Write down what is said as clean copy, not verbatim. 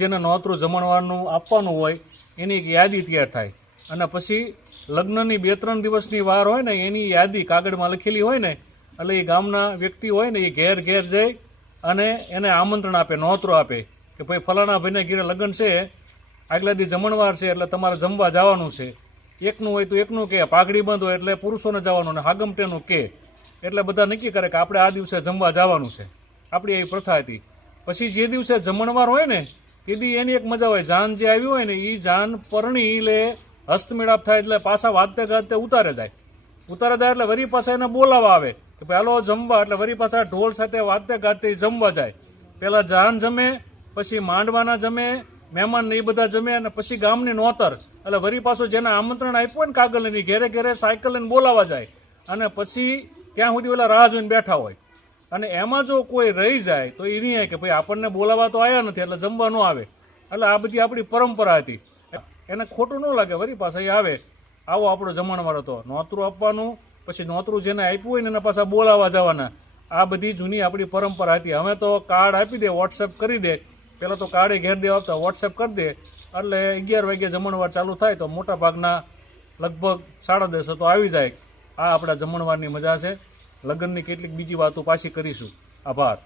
જેને નોતરું જમણવારનું આપવાનું હોય એની એક યાદી તૈયાર થાય અને પછી લગ્નની 2-3 દિવસની વાર હોય ને એની યાદી કાગળમાં લખેલી હોય ને એટલે એ ગામના વ્યક્તિ હોય ને એ ઘેર ઘેર જઈ અને એને આમંત્રણ આપે, નોતરું આપે કે ભાઈ ફલાણા ભાઈને ઘેરે લગ્ન છે, આગલા દી જમણવાર છે એટલે તમારે જમવા જવાનું છે. એકનું હોય તો એકનું કે, પાઘડી બંધ હોય એટલે પુરુષોને જવાનું ને હાગમટેનું કે, એટલે બધા નક્કી કરે કે આપણે આ દિવસે જમવા જવાનું છે. આપણી એવી પ્રથા હતી. પછી જે દિવસે જમણવાર હોય ને તે દી એની એક મજા હોય, જાન જે આવી હોય ને એ જાન પરણી લે, હસ્તમેળાપ થાય એટલે પાછા વાતે ગાતે ઉતારે જાય એટલે વરી પાછા એને બોલાવા આવે કે ભાઈ હાલો જમવા, એટલે વરી પાછા ઢોલ સાથે વાતે ગાતે જમવા જાય. પહેલાં જાન જમે, પછી માંડવાના જમે, મહેમાન ને એ બધા જમે અને પછી ગામની નોતર એટલે વરી પાછું જેને આમંત્રણ આપ્યું ને કાગળની ઘેરે ઘેરે સાયકલ લઈને બોલાવા જાય અને પછી ત્યાં સુધી ઓલા રાહ જોઈને બેઠા હોય. અને એમાં જો કોઈ રહી જાય તો એ નહીં કે ભાઈ આપણને બોલાવા તો આવ્યા નથી એટલે જમવા ન આવે. એટલે આ બધી આપણી પરંપરા હતી. એને ખોટું ન લાગે, વરી પાછા એ આવે, આવો આપણો જમણવાર હતો, નોતરું આપવાનું, પછી નોતરું જેને આપ્યું હોય ને એના પાછા બોલાવા જવાના. આ બધી જૂની આપણી પરંપરા હતી. હવે તો કાર્ડ આપી દે, વોટ્સએપ કરી દે. પહેલાં તો કાર્ડે ઘેર દેવા આવતા, વોટ્સએપ કરી દે એટલે 11 વાગે જમણવાર ચાલુ થાય તો મોટા ભાગના લગભગ 10:30 તો આવી જાય. આ આપણા જમણવારની મજા છે. લગ્નની કેટલીક બીજી વાતો પાછી કરીશું. આભાર.